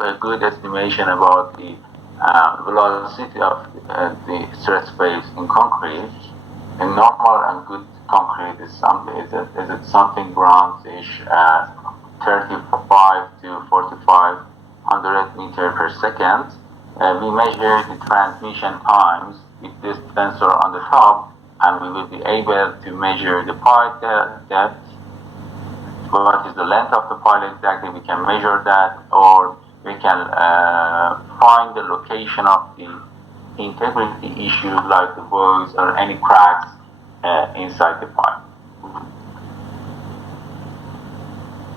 a good estimation about the velocity of the stress phase in concrete. A normal and good concrete is it something around-ish 35 to 4500 meter per second. We measure the transmission times with this sensor on the top, and we will be able to measure the pipe depth. What is the length of the pipe exactly? We can measure that, or we can find the location of the integrity issue, like the voids or any cracks inside the pipe.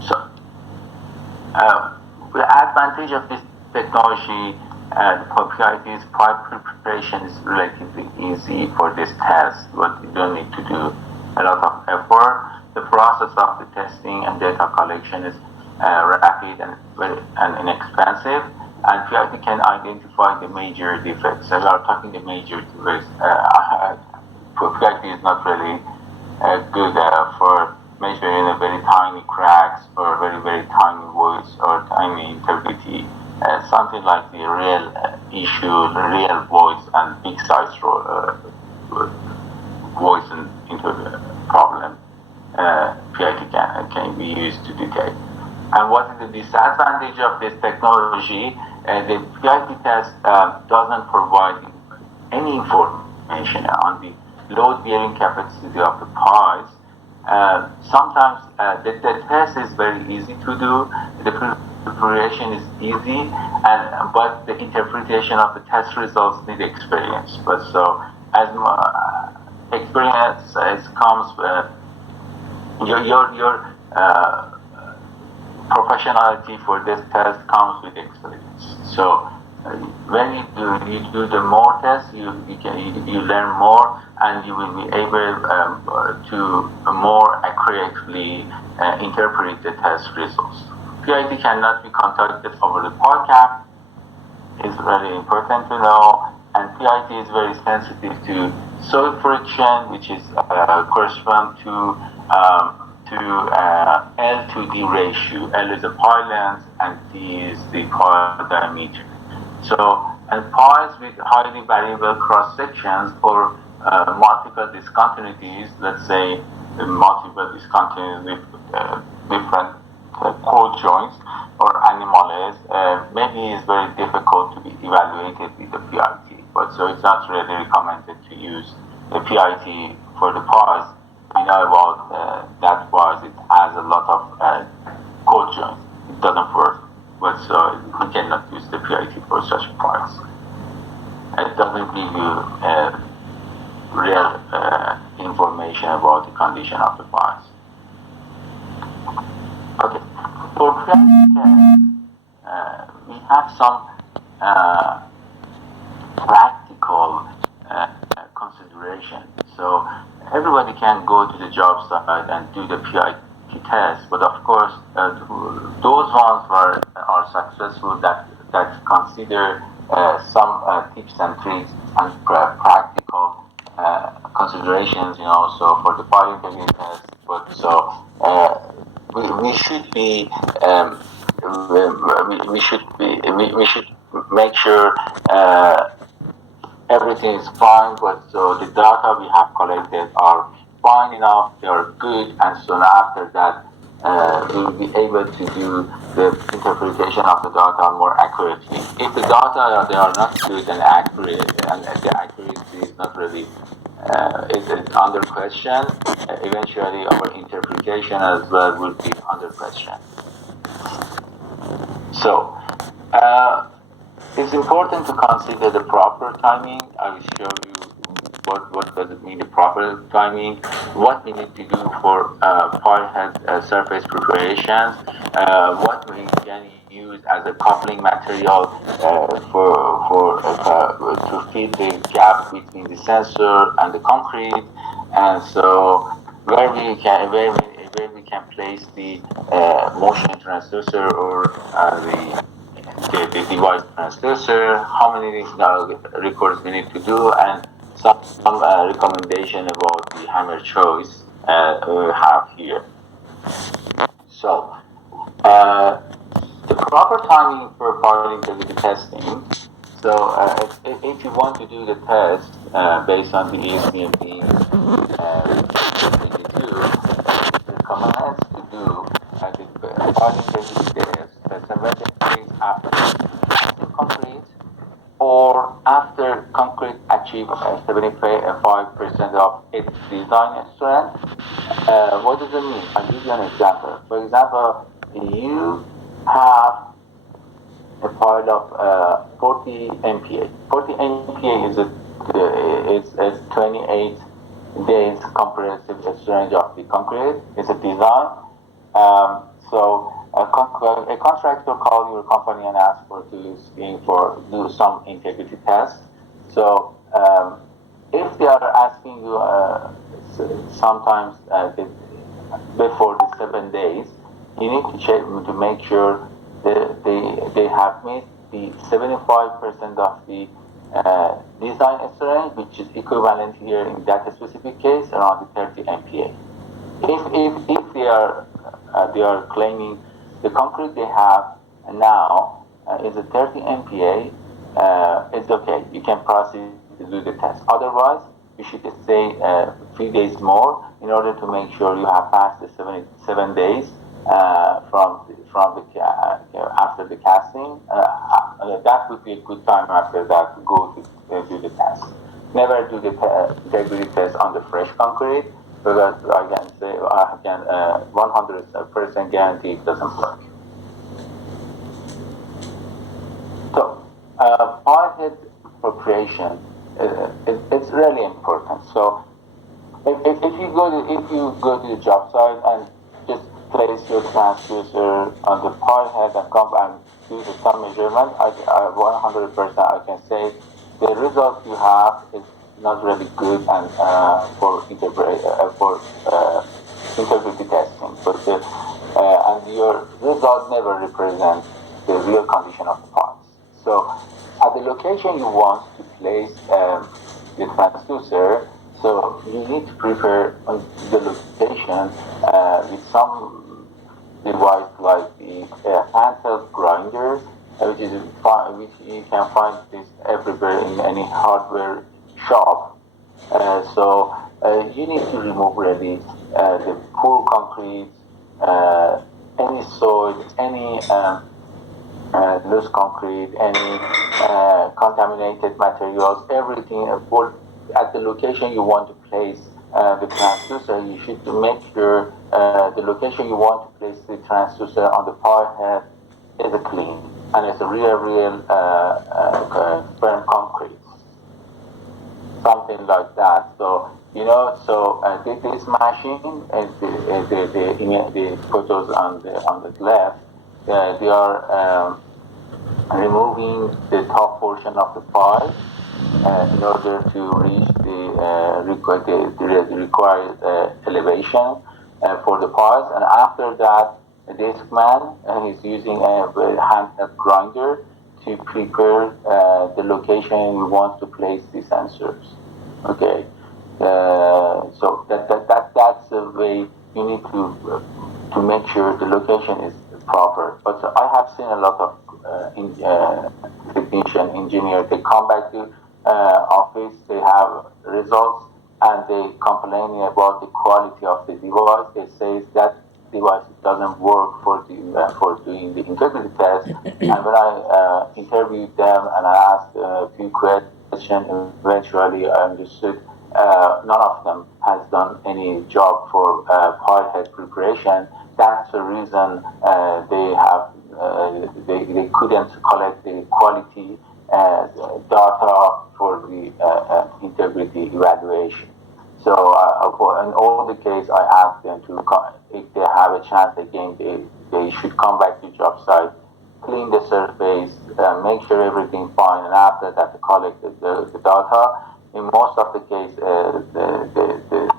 So, the advantage of this technology, PIT's pipe preparation is relatively easy for this test, but you don't need to do a lot of effort. The process of the testing and data collection is rapid and inexpensive, and PIT can identify the major defects. So we are talking the major defects. PIT is not really good for measuring a very tiny cracks or very, very tiny voids or tiny integrity. Something like the real issue, the real voids and big size voids into the problem. PIT can be used to detect. And what is the disadvantage of this technology? The PIT test doesn't provide any information on the load-bearing capacity of the piles. Sometimes the test is very easy to do. The preparation is easy, but the interpretation of the test results need experience. But so as experience comes, your professionality for this test comes with experience. So when you do the more tests, you learn more, and you will be able to more accurately interpret the test results. PIT cannot be contacted over the pipe cap. It's really important to know, and PIT is very sensitive to soil friction, which is correspond to L to D ratio. L is the pile length and D is the pile diameter. So, and piles with highly variable cross sections or multiple discontinuities, let's say multiple discontinuities with different cold joints or anomalies, maybe it's very difficult to be evaluated with the PIT. But so it's not really recommended to use the PIT for the piles. We know about that piles, it has a lot of cold joints. It doesn't work. But so we cannot use the PIT for such piles. It doesn't give you real information about the condition of the piles. Okay, for PIT test, we have some practical consideration. So everybody can go to the job site and do the PIT test, but of course those ones are successful that consider some tips and tricks and practical considerations, so for the pipe integrity test. But so we should be we should make sure everything is fine, but so the data we have collected are fine enough, they are good, and so after that we will be able to do the interpretation of the data more accurately. If the data they are not good and accurate, and the accuracy is not really is under question, eventually our interpretation as well will be under question. So it's important to consider the proper timing. I will show you what does it mean, the proper timing, what we need to do for pile head surface preparations, what we can use as a coupling material to fill the gap between the sensor and the concrete, and so where we can place the motion transducer or the device transducer, how many records we need to do, and some recommendation about the hammer choice we have here. So the proper timing for part integrity testing. So if you want to do the test based on the ACMP 82, recommends to do the part integrity test 7 days after casting concrete or after concrete achieve 75% of its design strength. What does it mean? I'll give you an example. For example, you have a pile of 40 MPa. 40 MPa is 28 days compressive strength of the concrete. It's a design. So a contractor call your company and ask for do some integrity test. So if they are asking you sometimes before the 7 days, you need to check to make sure that they have made the 75% of the design strength, which is equivalent here in that specific case around the 30 MPa. If they are claiming the concrete they have now is a 30 MPa, it's okay. You can proceed to do the test. Otherwise, you should stay a few days more in order to make sure you have passed the 7 days from the after the casting. That would be a good time after that to go to do the test. Never do the integrity test on the fresh concrete, because I can say I can 100% guarantee it doesn't work. So part head preparation it's really important. So if you go to the job site and just place your transducer on the part head and come and do the some measurement, I 100% I can say the result you have is not really good and for integrity testing, but and your result never represents the real condition of the parts. So at the location you want to place the transducer, so you need to prepare the location with some device like the handheld grinder, which you can find this everywhere in any hardware shop. So you need to remove really the poor concrete, any soil, any loose concrete, any contaminated materials, everything. At the location you want to place the transducer, you should make sure the location you want to place the transducer on the power head is clean and it's a real firm concrete, something like that. So so this machine, the photos on the left, they are removing the top portion of the pile in order to reach the required elevation for the piles. And after that, the disc man is using a handheld grinder to prepare the location we want to place the sensors. Okay, so that's the way you need to make sure the location is proper. But I have seen a lot of technician engineer, they come back to office, they have results and they complaining about the quality of the device. They say that device doesn't work for doing the integrity test. And when I interviewed them and I asked a few questions, eventually I understood none of them has done any job for part head preparation. That's the reason they couldn't collect the quality data for the integrity evaluation. So in all the case, I asked them to, if they have a chance again, they should come back to job site, clean the surface, make sure everything fine, and after that, to collect the data. In most of the case,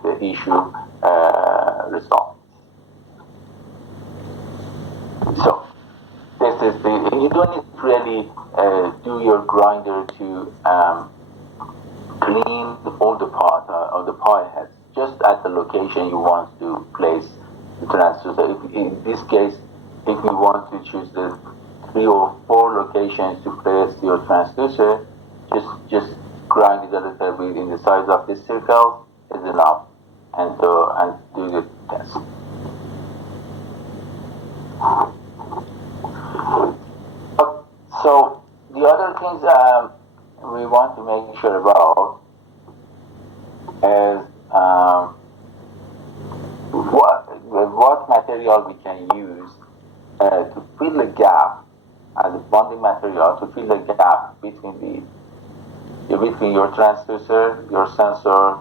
the issue resolved. So this is you don't need to really do your grinder to clean all the part of the pile heads, just at the location you want to place the transducer. In this case, if you want to choose the 3 or 4 locations to place your transducer, just grind it a little bit in the size of this circle is enough, and do the test. So the other things we want to make sure about is what material we can use to fill the gap as a bonding material to fill the gap between your transducer, your sensor,